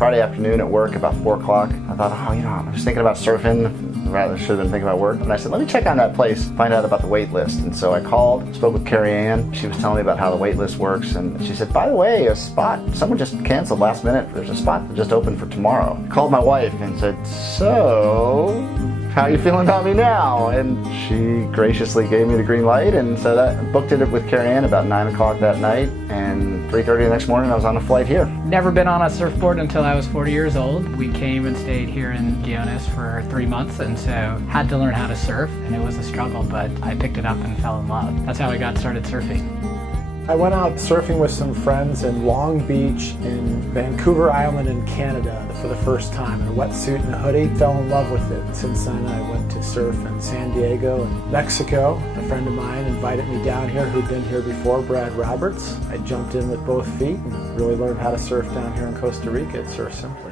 Friday afternoon at work about 4 o'clock. I thought, I was thinking about surfing. Rather should have been thinking about work. And I said, let me check on that place, find out about the wait list. And so I called, spoke with Carrie Ann. She was telling me about how the wait list works. And she said, by the way, someone just canceled last minute. There's a spot that just opened for tomorrow. I called my wife and said, so, how are you feeling about me now? And she graciously gave me the green light. And so I booked it with Carrie Ann about 9 o'clock that night. And 3:30 the next morning, I was on a flight here. Never been on a surfboard until I was 40 years old. We came and stayed here in hiatus for 3 months, and so had to learn how to surf, and it was a struggle, but I picked it up and fell in love. That's how I got started surfing. I went out surfing with some friends in Long Beach in Vancouver Island in Canada for the first time in a wetsuit and a hoodie. Fell in love with it. Since then I went to surf in San Diego and Mexico. A friend of mine invited me down here who'd been here before, Brad Roberts. I jumped in with both feet and really learned how to surf down here in Costa Rica at Surf Simply.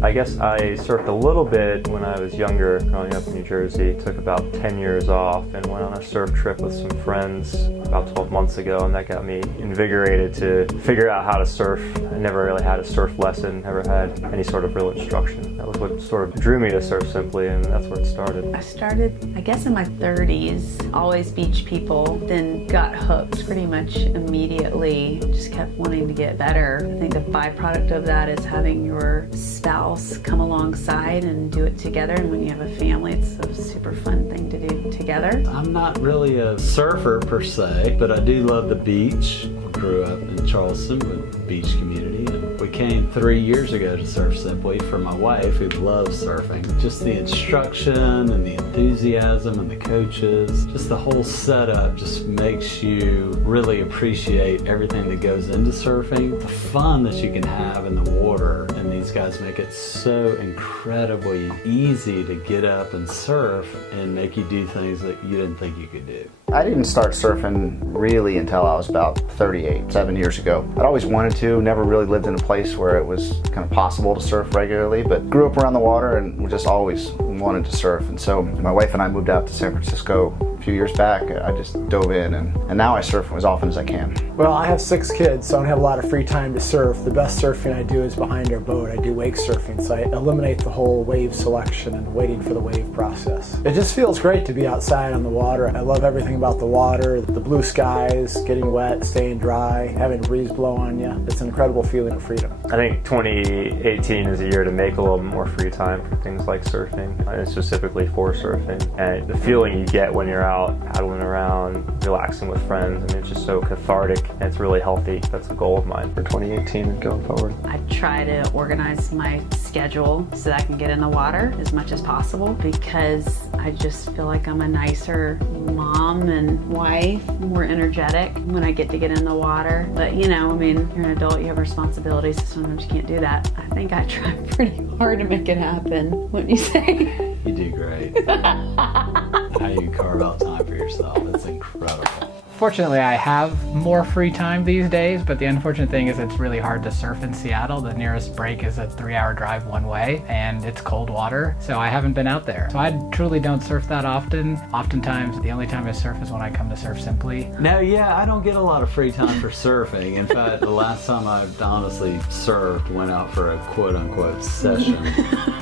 I guess I surfed a little bit when I was younger, growing up in New Jersey. Took about 10 years off and went on a surf trip with some friends about 12 months ago, and that got me invigorated to figure out how to surf. I never really had a surf lesson, never had any sort of real instruction. That was what sort of drew me to Surf Simply, and that's where it started. I started, I guess, in my 30s, always beach people, then got hooked pretty much immediately, just kept wanting to get better. I think the byproduct of that is having your spouse come alongside and do it together, and when you have a family, it's a super fun thing to do together. I'm not really a surfer per se, but I do love the beach. I grew up in Charleston with the beach community, and we came 3 years ago to Surf Simply for my wife who loves surfing. Just the instruction and the enthusiasm and the coaches, just the whole setup just makes you really appreciate everything that goes into surfing, the fun that you can have in the water, and these guys make it so incredibly easy to get up and surf and make you do things that you didn't think you could do. I didn't start surfing really until I was about 38, 7 years ago. I'd always wanted to, never really lived in a place where it was kind of possible to surf regularly, but grew up around the water and just always wanted to surf. And so my wife and I moved out to San Francisco a few years back. I just dove in and now I surf as often as I can. Well, I have 6 kids, so I don't have a lot of free time to surf. The best surfing I do is behind our boat. I do wake surfing, so I eliminate the whole wave selection and waiting for the wave process. It just feels great to be outside on the water. I love everything about the water, the blue skies, getting wet, staying dry, having a breeze blow on you. It's an incredible feeling of freedom. I think 2018 is a year to make a little more free time for things like surfing, and specifically for surfing. And the feeling you get when you're out paddling around, relaxing with friends, I mean, it's just so cathartic and it's really healthy. That's a goal of mine for 2018 and going forward. I try to organize my schedule so that I can get in the water as much as possible, because I just feel like I'm a nicer mom and wife, more energetic when I get to get in the water. But you know, I mean, you're an adult, you have responsibilities, so sometimes you can't do that. I think I try pretty hard to make it happen, wouldn't you say? You do great. How you carve out time for yourself, it's incredible. Fortunately, I have more free time these days, but the unfortunate thing is it's really hard to surf in Seattle. The nearest break is a 3-hour drive one way, and it's cold water, so I haven't been out there. So I truly don't surf that often. Oftentimes, the only time I surf is when I come to Surf Simply. No, yeah, I don't get a lot of free time for surfing. In fact, the last time I honestly surfed, went out for a quote-unquote session,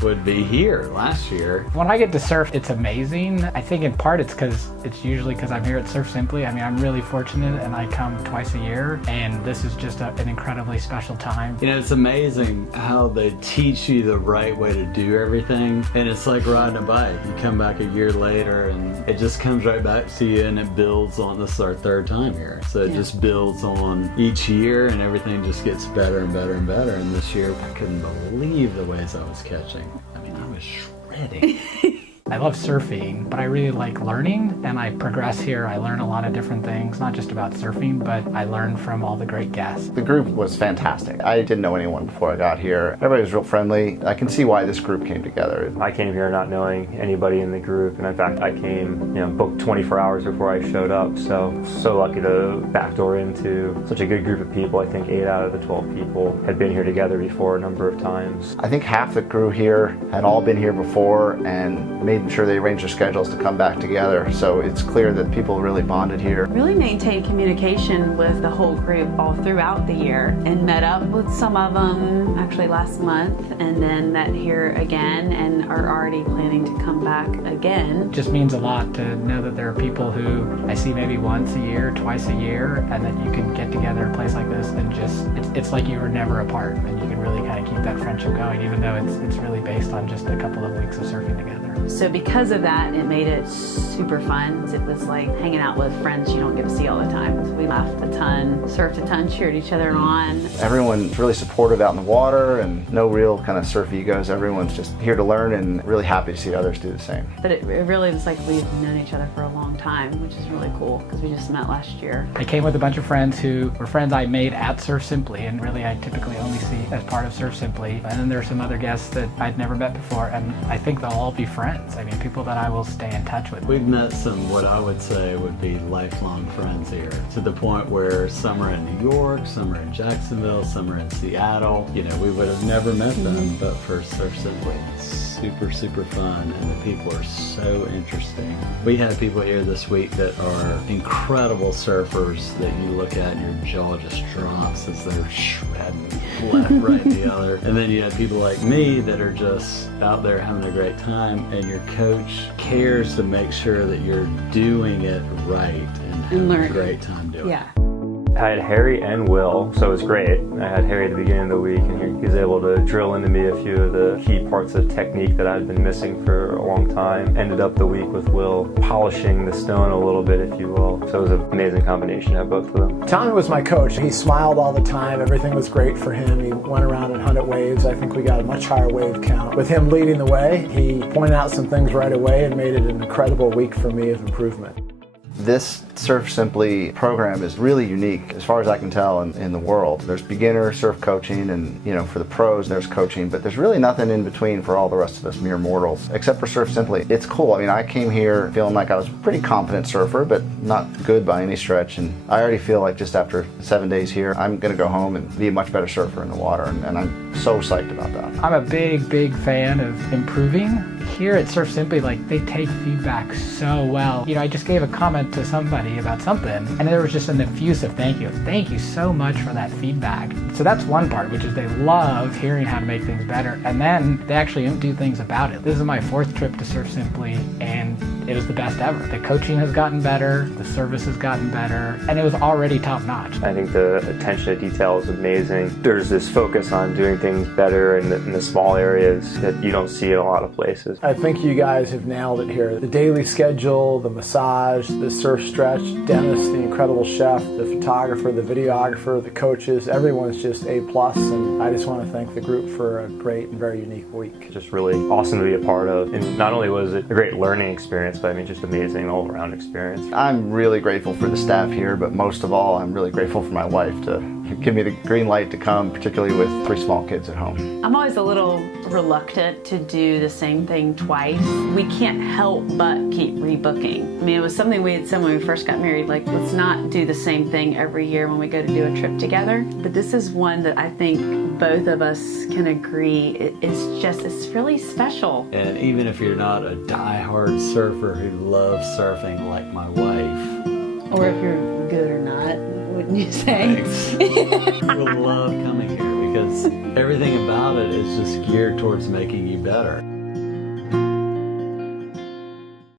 would be here last year. When I get to surf, it's amazing. I think in part it's usually because I'm here at Surf Simply. I mean, I'm really fortunate and I come twice a year, and this is just an incredibly special time. You know, it's amazing how they teach you the right way to do everything, and it's like riding a bike. You come back a year later and it just comes right back to you, and it builds on. This is our 3rd time here, so it just builds on each year, and everything just gets better and better and better. And this year I couldn't believe the waves I was catching. I mean, I was shredding. I love surfing, but I really like learning, and I progress here. I learn a lot of different things, not just about surfing, but I learn from all the great guests. The group was fantastic. I didn't know anyone before I got here. Everybody was real friendly. I can see why this group came together. I came here not knowing anybody in the group, and in fact I came, booked 24 hours before I showed up, so lucky to backdoor into such a good group of people. I think 8 out of the 12 people had been here together before a number of times. I think half the crew here had all been here before, and maybe made sure they arranged their schedules to come back together. So it's clear that people really bonded here. Really maintained communication with the whole group all throughout the year and met up with some of them actually last month and then met here again and are already planning to come back again. It just means a lot to know that there are people who I see maybe once a year, twice a year, and that you can get together in a place like this and just, it's like you were never apart, and you can really kind of keep that friendship going, even though it's really based on just a couple of weeks of surfing together. So because of that, it made it super fun. It was like hanging out with friends you don't get to see all the time. So we laughed a ton, surfed a ton, cheered each other on. Everyone's really supportive out in the water and no real kind of surf egos. Everyone's just here to learn and really happy to see others do the same. But it really was like we've known each other for a long time, which is really cool because we just met last year. I came with a bunch of friends who were friends I made at Surf Simply, and really I typically only see as part of Surf Simply. And then there are some other guests that I'd never met before, and I think they'll all be friends. I mean, people that I will stay in touch with. We've met some what I would say would be lifelong friends here, to the point where some are in New York, some are in Jacksonville, some are in Seattle. You know, we would have never met them but for Surf Simply. Super, super fun, and the people are so interesting. We had people here this week that are incredible surfers that you look at and your jaw just drops as they're shredding left, right, and the other. And then you had people like me that are just out there having a great time, and your coach cares to make sure that you're doing it right and having a great time doing it. Yeah. I had Harry and Will, so it was great. I had Harry at the beginning of the week, and he was able to drill into me a few of the key parts of technique that I'd been missing for a long time. Ended up the week with Will polishing the stone a little bit, if you will. So it was an amazing combination to have both of them. Tommy was my coach. He smiled all the time. Everything was great for him. He went around and hunted waves. I think we got a much higher wave count. With him leading the way, he pointed out some things right away and made it an incredible week for me of improvement. This Surf Simply program is really unique as far as I can tell in the world. There's beginner surf coaching and, you know, for the pros there's coaching, but there's really nothing in between for all the rest of us mere mortals, except for Surf Simply. It's cool. I mean, I came here feeling like I was a pretty competent surfer, but not good by any stretch, and I already feel like just after 7 days here, I'm gonna go home and be a much better surfer in the water, and I'm so psyched about that. I'm a big fan of improving. Here at Surf Simply, like, they take feedback so well. You know, I just gave a comment to somebody about something, and there was just an effusive thank you. Thank you so much for that feedback. So that's one part, which is they love hearing how to make things better, and then they actually do things about it. This is my 4th trip to Surf Simply, and it was the best ever. The coaching has gotten better, the service has gotten better, and it was already top notch. I think the attention to detail is amazing. There's this focus on doing things better in the small areas that you don't see in a lot of places. I think you guys have nailed it here. The daily schedule, the massage, the surf stretch, Dennis, the incredible chef, the photographer, the videographer, the coaches, everyone's just A+, and I just want to thank the group for a great and very unique week. Just really awesome to be a part of. And not only was it a great learning experience, but I mean just amazing all-around experience. I'm really grateful for the staff here, but most of all, I'm really grateful for my wife to give me the green light to come, particularly with 3 small kids at home. I'm always a little reluctant to do the same thing twice. We can't help but keep rebooking. I mean, it was something we had said when we first got married, like, let's not do the same thing every year when we go to do a trip together. But this is one that I think both of us can agree it's really special. And even if you're not a die-hard surfer who loves surfing like my wife, Or if you're good or not, wouldn't you say? you'll love coming here because everything about it is just geared towards making you better.